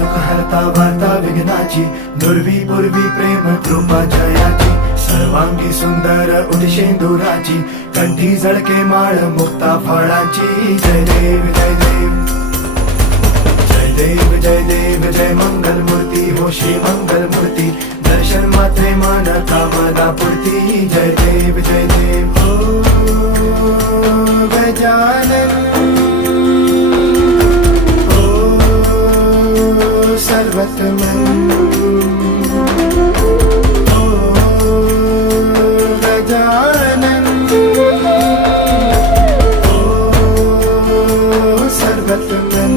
दुःख हरता वार्ता विघ्नाची, दुर्वी पूर्वी प्रेम कृपा जयाची, सर्वांगी सुंदर उदिशेंदुराची, कंठी झळके माळ मुक्ता फळाची. जय देव जय देव जय देव जय देव जय मंगल मूर्ती हो श्री मंगल मूर्ती, दर्शन मात्रे मन कामना पूर्ती. जय देव जय देव ओ गजानन ओ सर्वतमन ओ गजानन ओ सर्वतमन.